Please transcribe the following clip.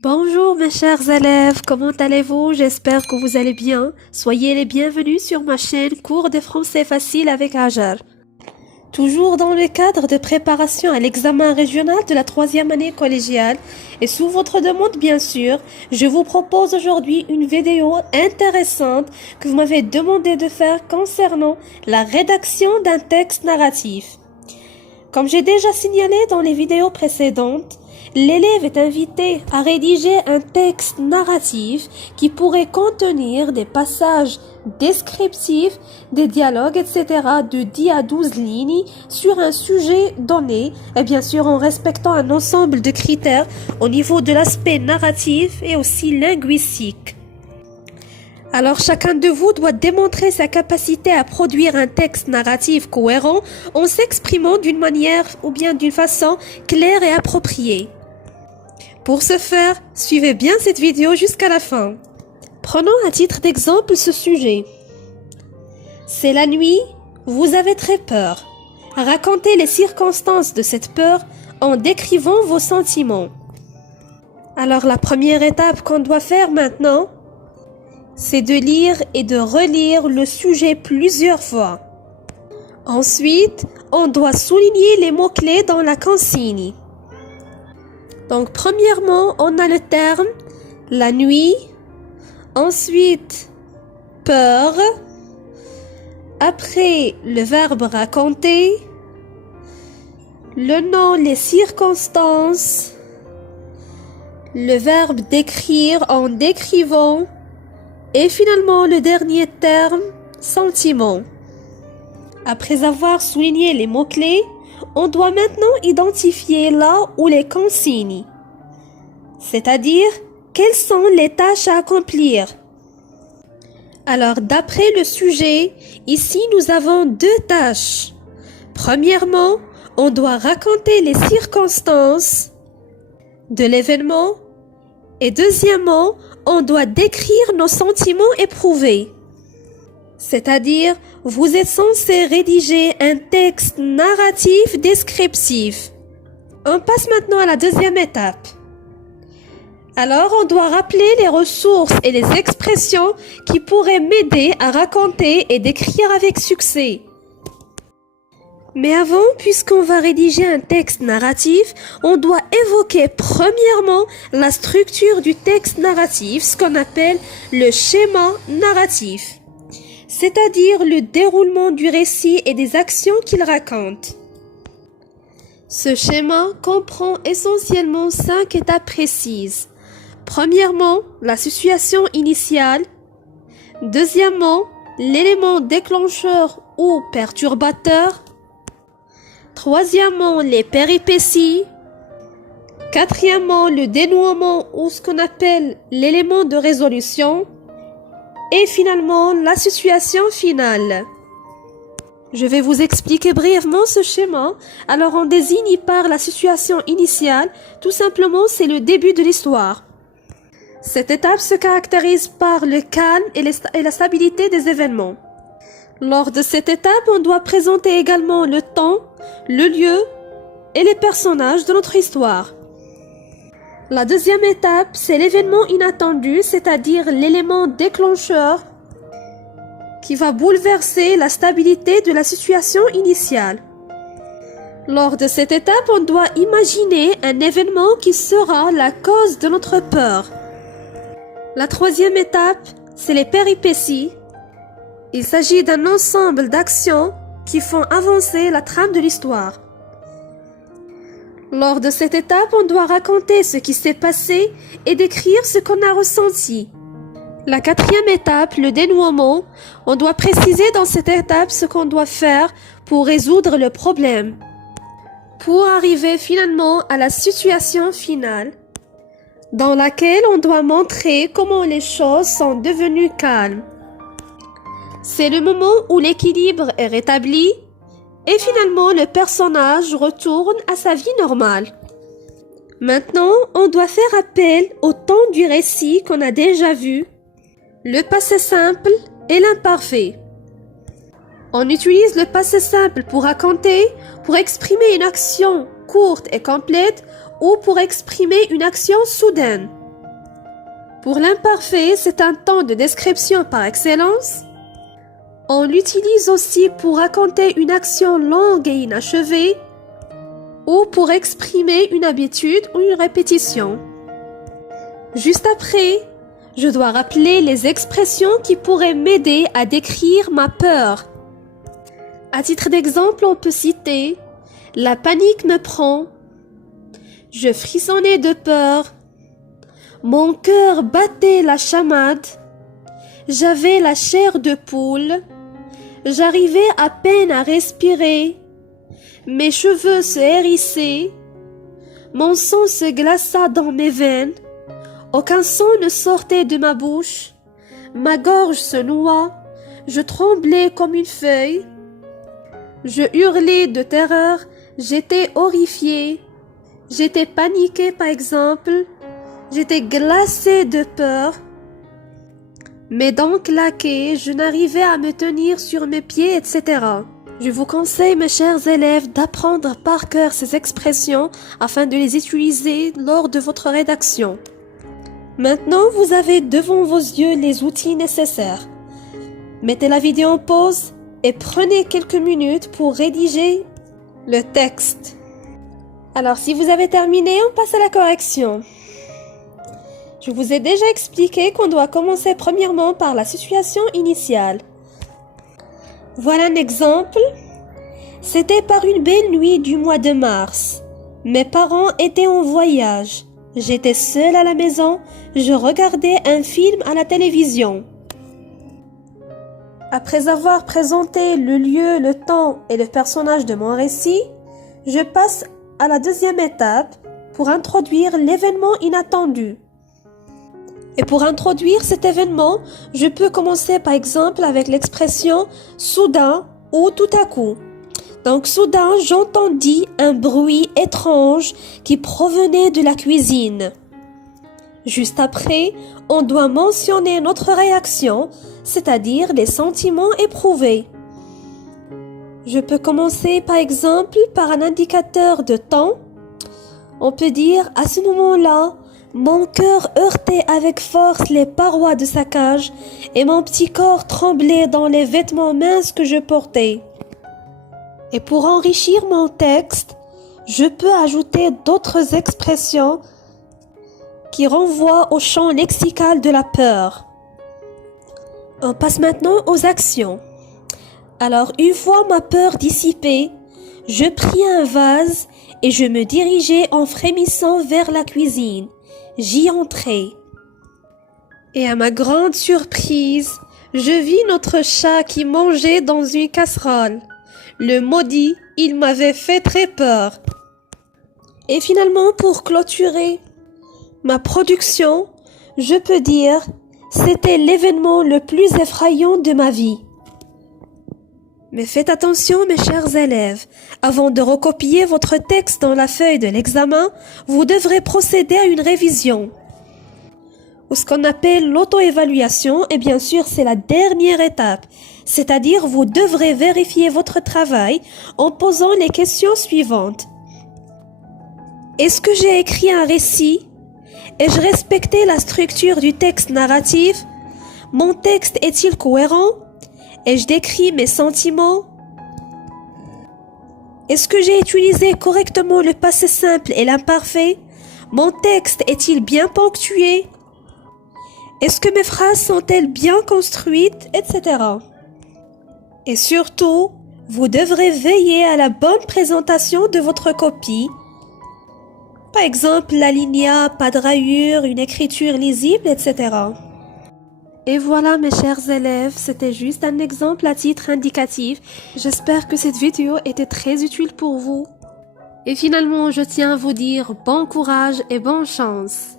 Bonjour mes chers élèves, comment allez-vous? J'espère que vous allez bien. Soyez les bienvenus sur ma chaîne Cours de français facile avec Hajar. Toujours dans le cadre de préparation à l'examen régional de la 3e année collégiale et sous votre demande bien sûr, je vous propose aujourd'hui une vidéo intéressante que vous m'avez demandé de faire concernant la rédaction d'un texte narratif. Comme j'ai déjà signalé dans les vidéos précédentes, l'élève est invité à rédiger un texte narratif qui pourrait contenir des passages descriptifs, des dialogues, etc. de 10 à 12 lignes sur un sujet donné, et bien sûr en respectant un ensemble de critères au niveau de l'aspect narratif et aussi linguistique. Alors chacun de vous doit démontrer sa capacité à produire un texte narratif cohérent en s'exprimant d'une manière ou bien d'une façon claire et appropriée. Pour ce faire, suivez bien cette vidéo jusqu'à la fin. Prenons à titre d'exemple ce sujet. C'est la nuit, vous avez très peur. Racontez les circonstances de cette peur en décrivant vos sentiments. Alors la première étape qu'on doit faire maintenant, c'est de lire et de relire le sujet plusieurs fois. Ensuite, on doit souligner les mots-clés dans la consigne. Donc, premièrement, on a le terme « la nuit », ensuite « peur », après le verbe « raconter », le nom « les circonstances », le verbe « décrire » en décrivant, et finalement, le dernier terme, sentiment. Après avoir souligné les mots-clés, on doit maintenant identifier là où les consignes. C'est-à-dire, quelles sont les tâches à accomplir. Alors, d'après le sujet, ici nous avons deux tâches. Premièrement, on doit raconter les circonstances de l'événement. Et deuxièmement, on doit décrire nos sentiments éprouvés. C'est-à-dire, vous êtes censé rédiger un texte narratif descriptif. On passe maintenant à la deuxième étape. Alors, on doit rappeler les ressources et les expressions qui pourraient m'aider à raconter et décrire avec succès. Mais avant, puisqu'on va rédiger un texte narratif, on doit évoquer premièrement la structure du texte narratif, ce qu'on appelle le schéma narratif, c'est-à-dire le déroulement du récit et des actions qu'il raconte. Ce schéma comprend essentiellement 5 étapes précises. Premièrement, la situation initiale. Deuxièmement, l'élément déclencheur ou perturbateur. Troisièmement, les péripéties. Quatrièmement, le dénouement ou ce qu'on appelle l'élément de résolution. Et finalement, la situation finale. Je vais vous expliquer brièvement ce schéma. Alors, on désigne par la situation initiale. Tout simplement, c'est le début de l'histoire. Cette étape se caractérise par le calme et la stabilité des événements. Lors de cette étape, on doit présenter également le temps, le lieu et les personnages de notre histoire. La deuxième étape, c'est l'événement inattendu, c'est-à-dire l'élément déclencheur qui va bouleverser la stabilité de la situation initiale. Lors de cette étape, on doit imaginer un événement qui sera la cause de notre peur. La troisième étape, c'est les péripéties. Il s'agit d'un ensemble d'actions qui font avancer la trame de l'histoire. Lors de cette étape, on doit raconter ce qui s'est passé et décrire ce qu'on a ressenti. La quatrième étape, le dénouement, on doit préciser dans cette étape ce qu'on doit faire pour résoudre le problème, pour arriver finalement à la situation finale, dans laquelle on doit montrer comment les choses sont devenues calmes. C'est le moment où l'équilibre est rétabli et finalement le personnage retourne à sa vie normale. Maintenant, on doit faire appel au temps du récit qu'on a déjà vu, le passé simple et l'imparfait. On utilise le passé simple pour raconter, pour exprimer une action courte et complète ou pour exprimer une action soudaine. Pour l'imparfait, c'est un temps de description par excellence. On l'utilise aussi pour raconter une action longue et inachevée ou pour exprimer une habitude ou une répétition. Juste après, je dois rappeler les expressions qui pourraient m'aider à décrire ma peur. À titre d'exemple, on peut citer « La panique me prend »,« Je frissonnais de peur »,« Mon cœur battait la chamade »,« J'avais la chair de poule », J'arrivais à peine à respirer. Mes cheveux se hérissaient. Mon sang se glaça dans mes veines. Aucun son ne sortait de ma bouche. Ma gorge se noua. Je tremblais comme une feuille. Je hurlais de terreur. J'étais horrifiée. J'étais paniquée, par exemple. J'étais glacée de peur. Mes dents claquaient, je n'arrivais à me tenir sur mes pieds, etc. Je vous conseille, mes chers élèves, d'apprendre par cœur ces expressions afin de les utiliser lors de votre rédaction. Maintenant, vous avez devant vos yeux les outils nécessaires. Mettez la vidéo en pause et prenez quelques minutes pour rédiger le texte. Alors, si vous avez terminé, on passe à la correction. Je vous ai déjà expliqué qu'on doit commencer premièrement par la situation initiale. Voilà un exemple. C'était par une belle nuit du mois de mars. Mes parents étaient en voyage. J'étais seule à la maison. Je regardais un film à la télévision. Après avoir présenté le lieu, le temps et le personnage de mon récit, je passe à la deuxième étape pour introduire l'événement inattendu. Et pour introduire cet événement, je peux commencer par exemple avec l'expression « soudain » ou « tout à coup ». Donc soudain, j'entendis un bruit étrange qui provenait de la cuisine. Juste après, on doit mentionner notre réaction, c'est-à-dire les sentiments éprouvés. Je peux commencer par exemple par un indicateur de temps. On peut dire à ce moment-là, mon cœur heurtait avec force les parois de sa cage et mon petit corps tremblait dans les vêtements minces que je portais. Et pour enrichir mon texte, je peux ajouter d'autres expressions qui renvoient au champ lexical de la peur. On passe maintenant aux actions. Alors, une fois ma peur dissipée, je pris un vase et je me dirigeai en frémissant vers la cuisine. J'y entrai. Et à ma grande surprise, je vis notre chat qui mangeait dans une casserole. Le maudit, il m'avait fait très peur. Et finalement, pour clôturer ma production, je peux dire, c'était l'événement le plus effrayant de ma vie. Mais faites attention, mes chers élèves, avant de recopier votre texte dans la feuille de l'examen, vous devrez procéder à une révision. Ou ce qu'on appelle l'auto-évaluation, et bien sûr, c'est la dernière étape. C'est-à-dire, vous devrez vérifier votre travail en posant les questions suivantes. Est-ce que j'ai écrit un récit? Ai-je respecté la structure du texte narratif? Mon texte est-il cohérent? Ai-je décrit mes sentiments? Est-ce que j'ai utilisé correctement le passé simple et l'imparfait? Mon texte est-il bien ponctué? Est-ce que mes phrases sont-elles bien construites, etc. Et surtout, vous devrez veiller à la bonne présentation de votre copie. Par exemple, l'alinéa, pas de rayures, une écriture lisible, etc. Et voilà, mes chers élèves, c'était juste un exemple à titre indicatif. J'espère que cette vidéo était très utile pour vous. Et finalement, je tiens à vous dire bon courage et bonne chance.